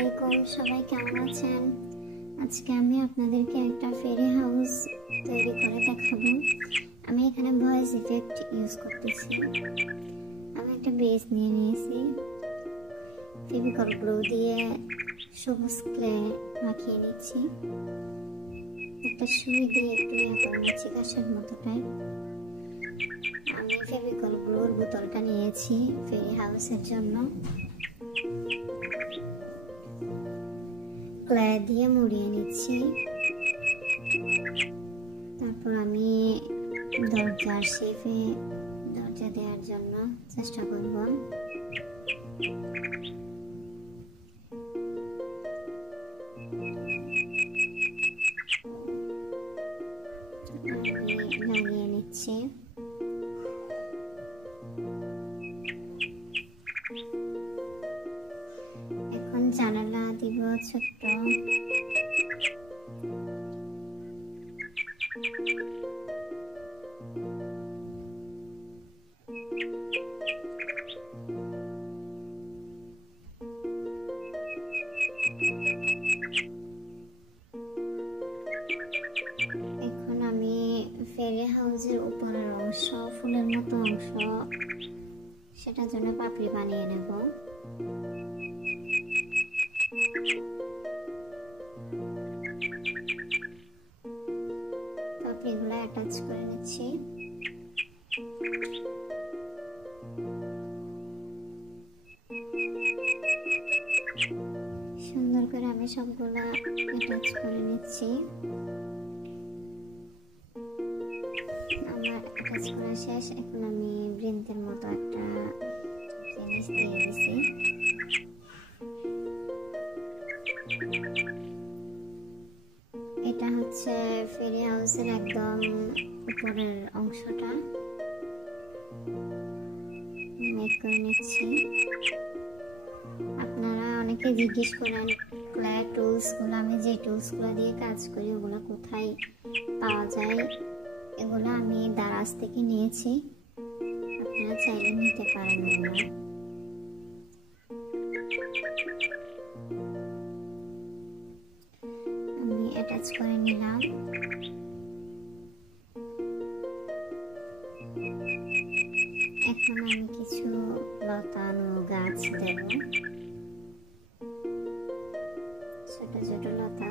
আলাইকুম, সবাই কেমন আছেন? আজকে আমি আপনাদেরকে একটা ফেরি হাউস তৈরি করে দেখাবো। আমি এখানে ভয়েস ইফেক্ট ইউজ করতেছি। আমি একটা বেস নিয়ে নিয়েছি, ফেভিকল গ্লু দিয়ে সবুজ ক্লে মাখিয়ে নিচ্ছি, একটা সুই দিয়ে একটু করে নিচ্ছি ঘাসের মতো টাইপ। আমি ফেভিকল গ্লুর বোতলটা নিয়েছি ফেরি হাউসের জন্য। ক্লে দিয়ে মুড়িয়ে নিচ্ছি। তারপর আমি দরজার শেপে দরজা দেওয়ার জন্য চেষ্টা করব। আমি লাগিয়ে নিচ্ছি। এখন জানালা দিব ছোট্ট। এখন আমি ফেরি হাউসের উপরের অংশ, ফুলের মতো অংশ, সেটার জন্য পাপড়ি বানিয়ে নেব। পাপড়িগুলো অ্যাটাচ করে নিচ্ছি। সুন্দর করে আমি সবগুলা অ্যাটাচ করে নিচ্ছি। আমার অ্যাটাচ করা শেষ। এখন আমি বৃন্তের মতো একটা জিনিস দিয়ে দিছি। এটা হচ্ছে ফেরি হাউসের একদম উপরের অংশটা মেক করে নিচ্ছি। আপনারা অনেকে জিজ্ঞেস করেন ক্লে টুলসগুলো, আমি যে টুলসগুলো দিয়ে কাজ করি ওগুলো কোথায় পাওয়া যায়। এগুলো আমি দারাজ থেকে নিয়েছি, আপনারা চাইলে নিতে পারেন। আমি অ্যাটাচ করে নিলাম। এখন আমি কিছু লতানো গাছ দেব, ছোট ছোট লতা।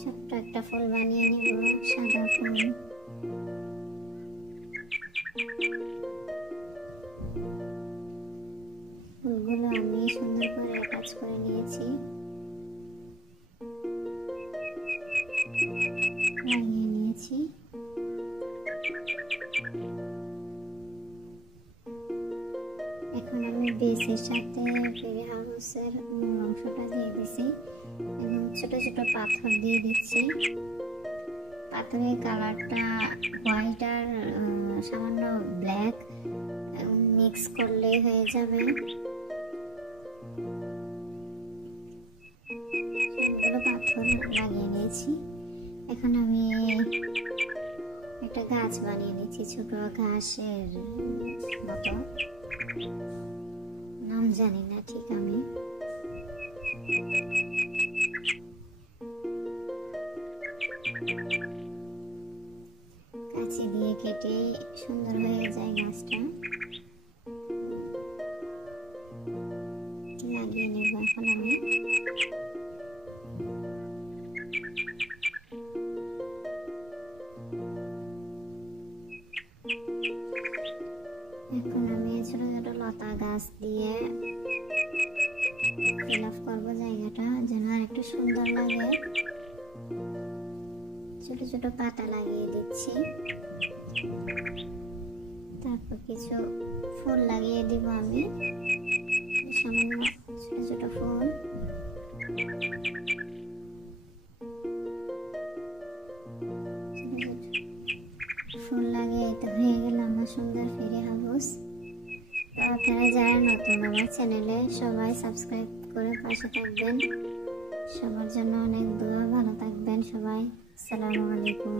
ছোট্ট একটা ফুল বানিয়ে নিব, সাদা ফুল। ফুলগুলো আমি সুন্দর করে অ্যাটাচ করে নিয়েছি, লাগিয়ে নিয়েছি। এখন আমি বেসের সাথে ফেরি হাউসের মূল অংশটা দিয়ে দিছি এবং ছোট ছোট পাথর দিয়ে দিচ্ছি। পাথরের কালারটা হোয়াইট আর সামান্য ব্ল্যাক মিক্স করলে হয়ে যাবে। সবগুলো পাথর লাগিয়ে নিয়েছি। এখন আমি একটা গাছ বানিয়ে নিচ্ছি, ছোট ঘাসের মতো, নাম জানি না ঠিক আমি। কাঁচি দিয়ে কেটে সুন্দর হয়ে যায় গাছটা। লাগিয়ে নেব এখন আমি। এখন আমি ছোট ছোট লতা গাছ দিয়ে ফিল আপ করবো জায়গাটা যেন আর একটু সুন্দর লাগে। ছোট ছোট পাতা লাগিয়ে দিচ্ছি। তারপর কিছু ফুল লাগিয়ে দিব আমি, সামান্য ছোট ছোট ফুল। ফুল লাগিয়ে তো হয়ে গেল আমার সুন্দর ফেরি হাউস। তো আপনারা যারা নতুন আমার চ্যানেলে, সবাই সাবস্ক্রাইব করে পাশে থাকবেন। সবার জন্য অনেক দোয়া, ভালো থাকবেন সবাই। আসসালামু আলাইকুম।